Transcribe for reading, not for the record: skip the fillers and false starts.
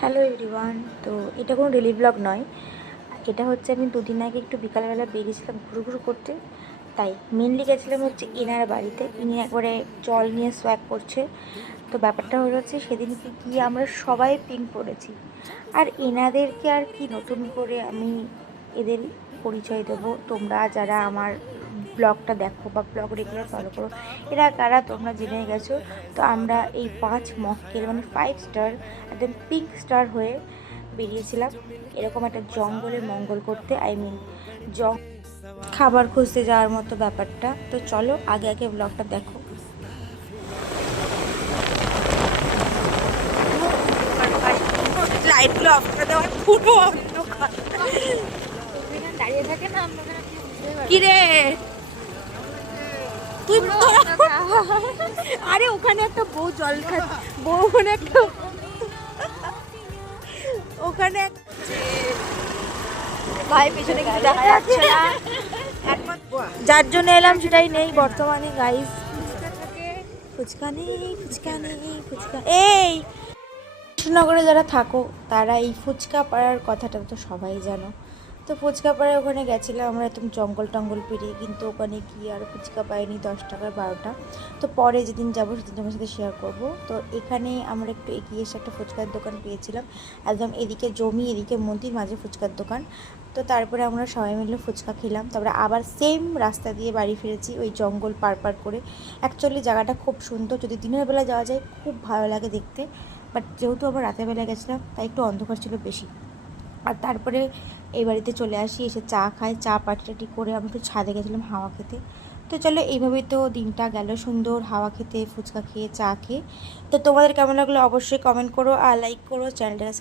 Hello everyone. তো এটা কোনো ডেলি ব্লগ নয়, এটা হচ্ছে আমি দুদিন আগে একটু বিকালবেলা বেরিয়েছিলাম ঘুরু করতে। তাই মেনলি গেছিলাম হচ্ছে এনার বাড়িতে। ইনি একবারে জল নিয়ে সোয়াগ করছে। তো ব্যাপারটা হলো হচ্ছে সেদিনকে গিয়ে আমরা সবাই পিঙ্ক পড়েছি। আর এনাদেরকে আর কি নতুন করে আমি এদের পরিচয় দেবো। তোমরা যারা আমার ব্লগটা দেখো বা ব্লগ রেগুলার ফলো করো, এরা কারা তোমরা জেনে গেছো। তো আমরা এই 5 মক্কেল মানে 5 স্টার একদম পিঙ্ক স্টার হয়ে বেরিয়েছিলাম এরকম একটা জঙ্গলে মঙ্গল করতে। খাবার খুঁজতে যাওয়ার মতো ব্যাপারটা। তো চলো আগে আগে ব্লগটা দেখো। লাইটগুলো অফ করে দেওয়া পুরো অন্ধকার। দাঁড়িয়ে থাকে না কি রে তুই? আরে ওখানে একটা বউ জল খাচ্ছে, বউ ওখানে একটা ওখানে ভাই পিছনে কিছু দেখা যাচ্ছে না, যার জন্য এলাম সেটাই নেই বর্তমানে গাইস। ফুচকা নেই, ফুচকা নেই, ফুচকা। এই কৃষ্ণনগরে যারা থাকো তারা এই ফুচকা পাড়ার কথাটা তো সবাই জানো। তো ফুচকা পাড়ায় ওখানে গেছিলাম আমরা একদম জঙ্গল টঙ্গল পেরিয়ে, কিন্তু ওখানে কি আর ফুচকা পাইনি 10 টাকার 12টা। তো পরে যেদিন যাবো সেদিন তোমার সাথে শেয়ার করব। তো এখানে আমরা একটু এগিয়ে এসে একটা ফুচকার দোকান পেয়েছিলাম, একদম এদিকে জমি এদিকে মন্দির, মাঝে ফুচকার দোকান। তো তারপরে আমরা সবাই মিলে ফুচকা খেলাম, তারপরে আবার সেম রাস্তা দিয়ে বাড়ি ফিরেছি ওই জঙ্গল পার করে। অ্যাকচুয়ালি জায়গাটা খুব সুন্দর, যদি দিনের বেলা যাওয়া যায় খুব ভালো লাগে দেখতে, বাট যেহেতু আমরা রাতের বেলা গেছিলাম তাই একটু অন্ধকার ছিল বেশি। আর তারপরে এই বাড়িতে চলে আসি, এসে চা খাই, চা পাটি করে আমরা একটু ছাদে গেছিলাম হাওয়া খেতে। তো চলো এইভাবেই তো দিনটা গেল, সুন্দর হাওয়া খেতে, ফুচকা খেয়ে, চা খেয়ে। তো তোমাদের কেমন লাগলো অবশ্যই কমেন্ট করো আর লাইক করো, চ্যানেলটাকে